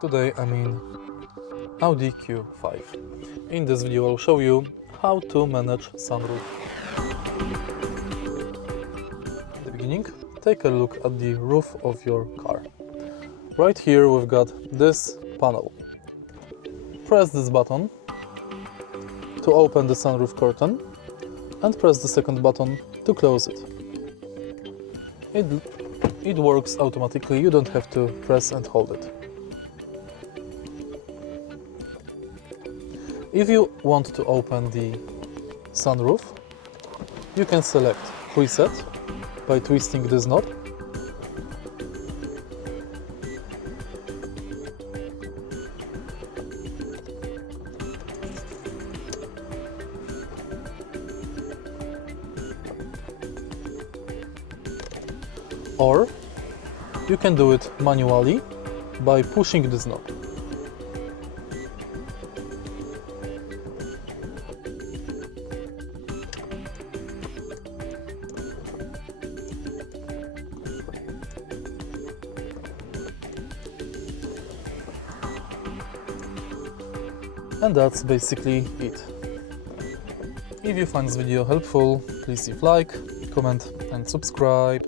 Today I'm in Audi Q5. In this video I'll show you how to manage sunroof. In the beginning, take a look at the roof of your car. Right here we've got this panel. Press this button to open the sunroof curtain and press the second button to close it. It works automatically, you don't have to press and hold it. If you want to open the sunroof, you can select Preset by twisting this knob. Or you can do it manually by pushing this knob. And that's basically it. If you find this video helpful, please leave like, comment and subscribe.